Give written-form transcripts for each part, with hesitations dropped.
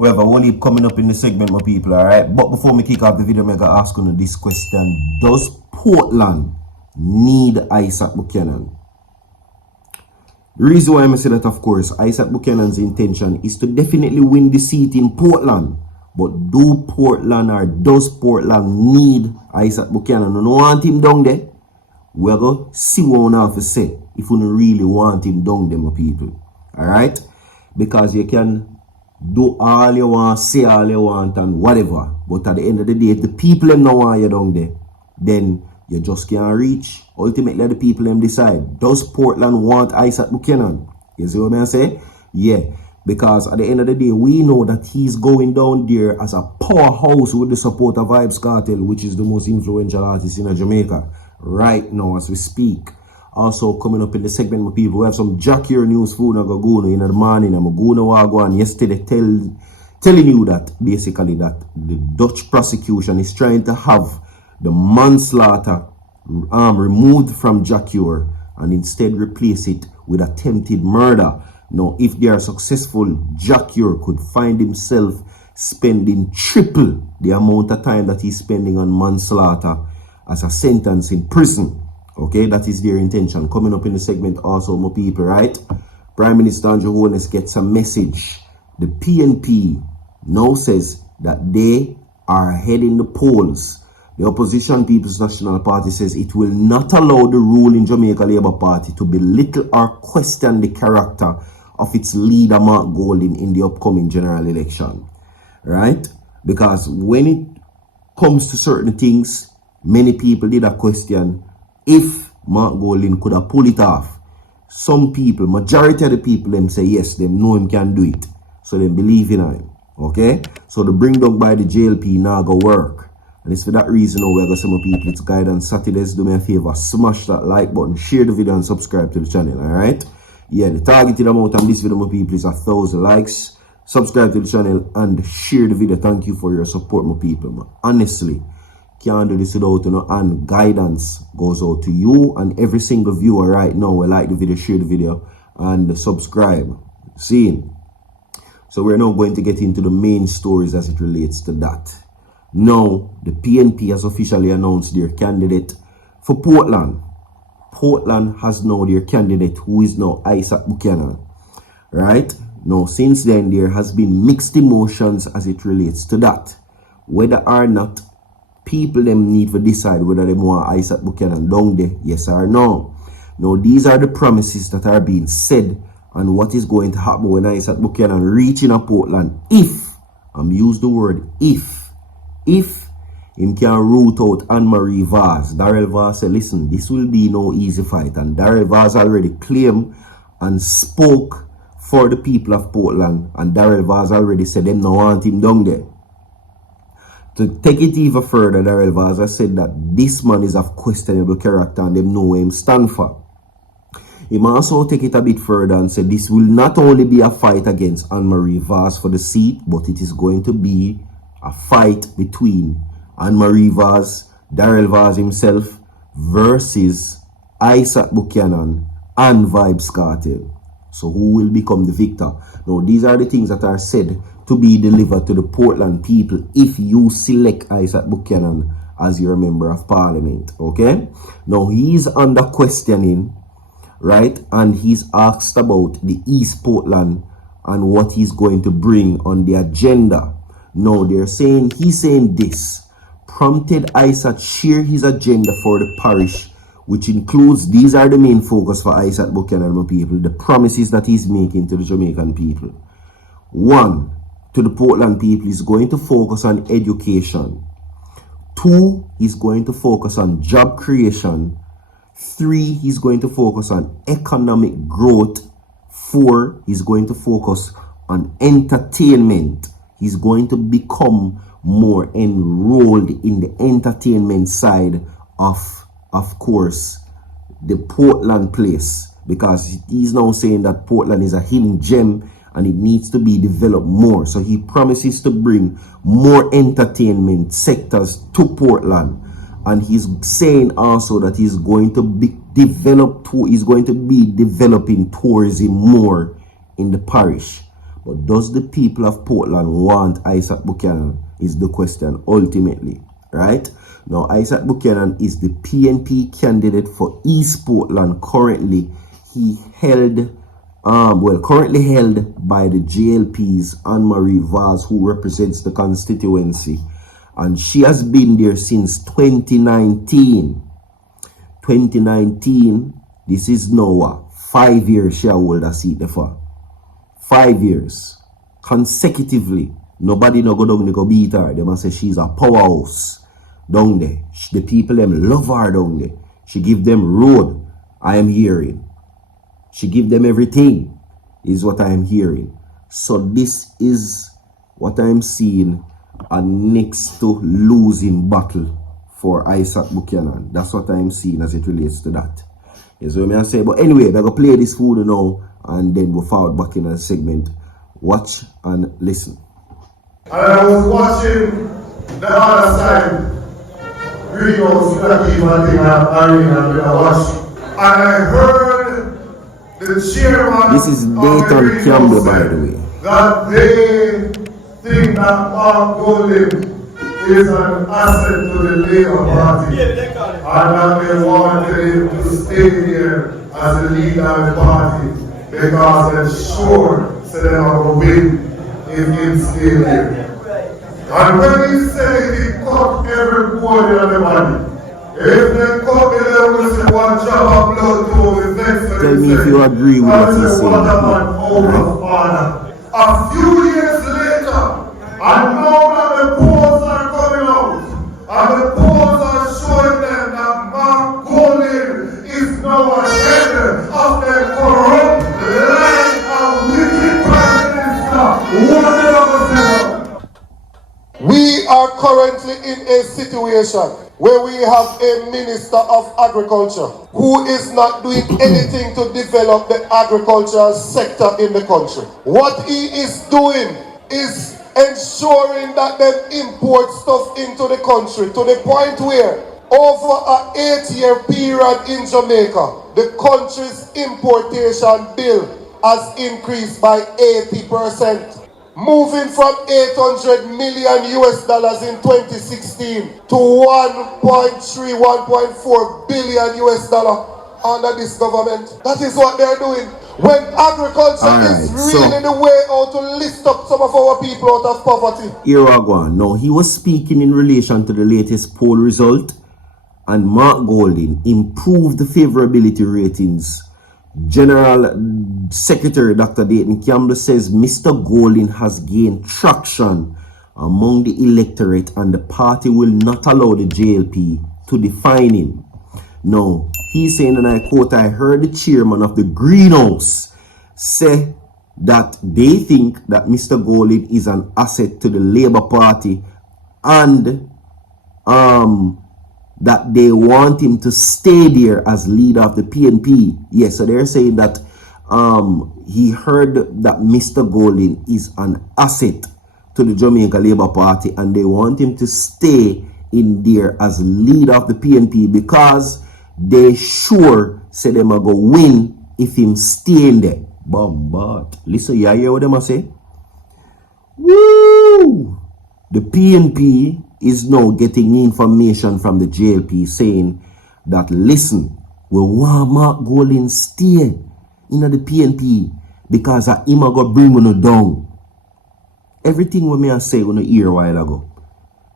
We have a whole heap coming up in the segment, my people, alright? But before we kick off the video, I'm going to ask you this question. Does Portland need Isaac Buchanan? The reason why I say that, of course, Isaac Buchanan's intention is to definitely win the seat in Portland. But do Portland or does Portland need Isaac Buchanan? You don't want him down there? We're going to see what we have to say if we don't really want him down there, my people. Alright? Because you can do all you want, say all you want and whatever. But at the end of the day, if the people them don't want you down there, then you just can't reach. Ultimately, the people them decide. Does Portland want Isaac Buchanan? You see what I'm saying? Yeah. Because at the end of the day, we know that he's going down there as a powerhouse with the support of Vybz Kartel, which is the most influential artist in Jamaica right now as we speak. Also coming up in the segment, my people, we have some Jah Cure news food I go in the morning. I'm going to go on yesterday telling you that basically that the Dutch prosecution is trying to have the manslaughter removed from Jah Cure and instead replace it with attempted murder. Now, if they are successful, Jah Cure could find himself spending triple the amount of time that he's spending on manslaughter as a sentence in prison. Okay, that is their intention. Coming up in the segment also, my people, right? Prime Minister Andrew Holness gets a message. The PNP now says that they are heading the polls. The opposition People's National Party says it will not allow the ruling Jamaica Labour Party to belittle or question the character of its leader Mark Golding in the upcoming general election. Right? Because when it comes to certain things, many people did a question if Mark Golding could have pulled it off. Some people, majority of the people, them say yes, them know him can do it. So they believe in him. Okay? So the bring down by the JLP now go work. And it's for that reason we're going to say, my people, it's Guidance Saturdays. Do me a favor, smash that like button, share the video and subscribe to the channel, alright? Yeah, the targeted amount on this video, my people, is 1,000 likes. Subscribe to the channel and share the video. Thank you for your support, my people. Man. Honestly, can't do this without you know, and guidance goes out to you and every single viewer right now will like the video, share the video, and subscribe. See? So we're now going to get into the main stories as it relates to that. Now, the PNP has officially announced their candidate for Portland. Portland has now their candidate, who is now Isaac Buchanan. Right? Now, since then, there has been mixed emotions as it relates to that. Whether or not people them need to decide whether they want Isaac Buchanan down there, yes or no. Now, these are the promises that are being said and what is going to happen when Isaac Buchanan reaching a Portland. If, I'm use the word if him can root out Anne-Marie Vaz. Darrell Vaz said, listen, this will be no easy fight. And Darrell Vaz already claimed and spoke for the people of Portland. And Darrell Vaz already said them no want him down there. To take it even further, Darrell Vaz has said that this man is of questionable character and them know where him stand for. He might also take it a bit further and say this will not only be a fight against Anne-Marie Vaz for the seat, but it is going to be a fight between Anne-Marie Vaz, Darrell Vaz himself versus Isaac Buchanan and Vybz Kartel. So who will become the victor? Now these are the things that are said to be delivered to the Portland people if you select Isaac Buchanan as your member of parliament. Okay? Now he's under questioning, right? And he's asked about the East Portland and what he's going to bring on the agenda. Now they're saying, he's saying this prompted Isaac share his agenda for the parish, which includes, these are the main focus for Isaac Buchanan, my people, the promises that he's making to the Jamaican people. 1, to the Portland people, he's going to focus on education. 2, he's going to focus on job creation. 3, he's going to focus on economic growth. 4, he's going to focus on entertainment. He's going to become more enrolled in the entertainment side of course, the Portland place. Because he's now saying that Portland is a hidden gem and it needs to be developed more. So he promises to bring more entertainment sectors to Portland. And he's saying also that he's going to be developing tourism more in the parish. But does the people of Portland want Isaac Buchanan is the question ultimately, right? Now, Isaac Buchanan is the PNP candidate for East Portland currently. He held, currently held by the JLP's Anne-Marie Vaz, who represents the constituency. And she has been there since 2019. 2019, this is now 5 years she hold a seat there for. 5 years. Consecutively. Nobody no go down there go beat her. They must say she's a powerhouse down there. The people them love her down there. She give them road, I am hearing. She give them everything, is what I am hearing. So this is what I am seeing a next to losing battle for Isaac Buchanan. That's what I am seeing as it relates to that. Is what I say. But anyway, we're going to play this food now and then we'll forward back in a segment. Watch and listen. And I was watching the other side videos that even thing arena with a watch. And I heard the chairman. This is Dayton Campbell, by the way. That they think that Mark Golden is an asset to the Labour Party. And that they wanted him to stay here as the leader of the party because they're sure that they are going to win if he stays here. And when he said he cut every bone in the body, if they cut the level, say one drop of blood to the next. Tell me if you agree with what he's saying. A few years later, and now that the polls are coming out, and the polls are showing them that Mark Golden is now ahead of the corrupt, lying, and wicked prime minister. What are they going to say? We are currently in a situation where we have a Minister of Agriculture who is not doing anything to develop the agricultural sector in the country. What he is doing is ensuring that they import stuff into the country to the point where over an 8-year period in Jamaica, the country's importation bill has increased by 80%. Moving from 800 million US dollars in 2016 to 1.3, 1.4 billion US dollar under this government. That is what they're doing. When agriculture is really the way out to lift up some of our people out of poverty. Here I go on. Now, he was speaking in relation to the latest poll result, and Mark Golding improved the favorability ratings. General Secretary Dr. Dayton Campbell says Mr. Golding has gained traction among the electorate and the party will not allow the JLP to define him. Now, he's saying, and I quote, I heard the chairman of the Greenhouse say that they think that Mr. Golding is an asset to the Labour Party and that they want him to stay there as leader of the PNP. Yes, so they're saying that he heard that Mr. Golding is an asset to the Jamaica Labour Party and they want him to stay in there as leader of the PNP because they sure say them are going to win if him stay in there. But listen, you hear what them are say? Woo! The PNP is now getting information from the JLP saying that, listen, we want Mark Golding stay in the PNP because him going to bring you down. Everything what me I say on the ear a while ago.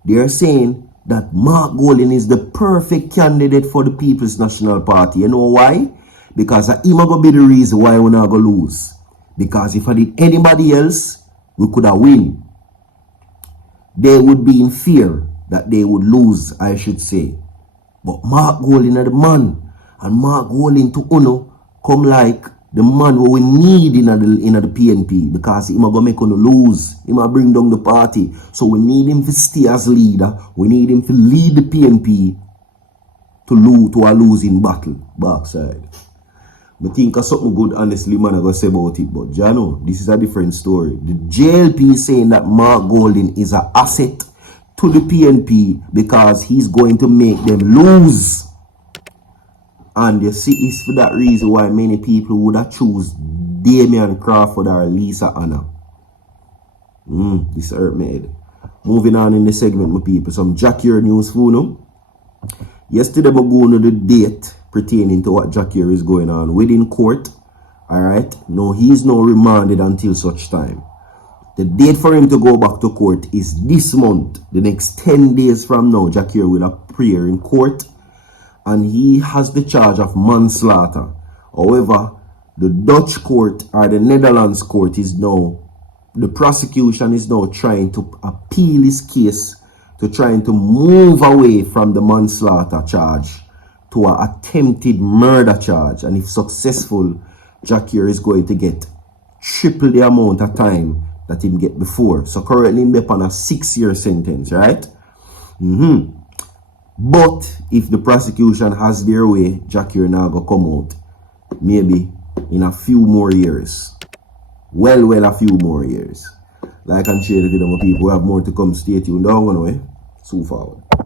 They are saying that Mark Golding is the perfect candidate for the People's National Party. You know why? Because him going to be the reason why we're not going to lose. Because if I did anybody else, we could have win. They would be in fear that they would lose, I should say. But Mark Golding are the man. And Mark Golding to Uno come like the man who we need in the PNP. Because he going to make Uno lose. He might bring down the party. So we need him to stay as leader. We need him to lead the PNP to a losing battle. Backside. I think of something good, honestly, man, I going to say about it. But, Jano, this is a different story. The JLP is saying that Mark Golding is an asset to the PNP because he's going to make them lose. And you see, it's for that reason why many people would have choose Damian Crawford or Lisa Anna. This hurt me head. Moving on in the segment, my people. Some Jah Cure news for you. Yesterday, I go on the date pertaining to what Jah Cure is going on within court. Alright. No, he is now remanded until such time. The date for him to go back to court is this month. The next 10 days from now, Jah Cure will appear in court. And he has the charge of manslaughter. However, the Dutch court or the Netherlands court is now, the prosecution is now trying to appeal his case to trying to move away from the manslaughter charge to an attempted murder charge. And if successful, Jah Cure is going to get triple the amount of time that he get before. So currently he's on a 6-year sentence, right? But if the prosecution has their way, Jah Cure now go come out maybe in a few more years. Well, a few more years. Like and share the video, my people. We have more to come. Stay tuned. Don't go away. So forward.